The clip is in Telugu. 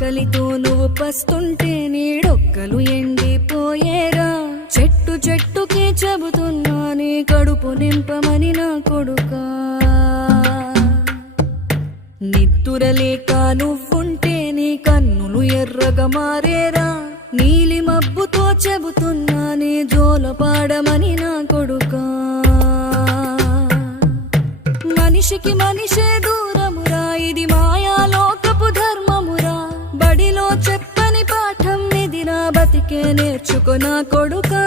ఆకలితో నువ్వు పస్తుంటే నీడొక్కలు ఎండిపోయేరా. చెట్టు చెట్టుకే చెబుతున్నా నీ కడుపు నింపమని నా కొడుకా. నిద్దురలేక నువ్వుంటే నీ కన్నులు ఎర్రగా మారేరా. నీలి మబ్బుతో చెబుతున్నా నీ జోలపాడమని నా కొడుకా. మనిషికి మనిషే దూరమురా, ఇది మాయాలోకపు ధర్మమురా. బడిలో చెప్పని పాఠం ఇదిరా, బతికే నేర్చుకో నా కొడుకా.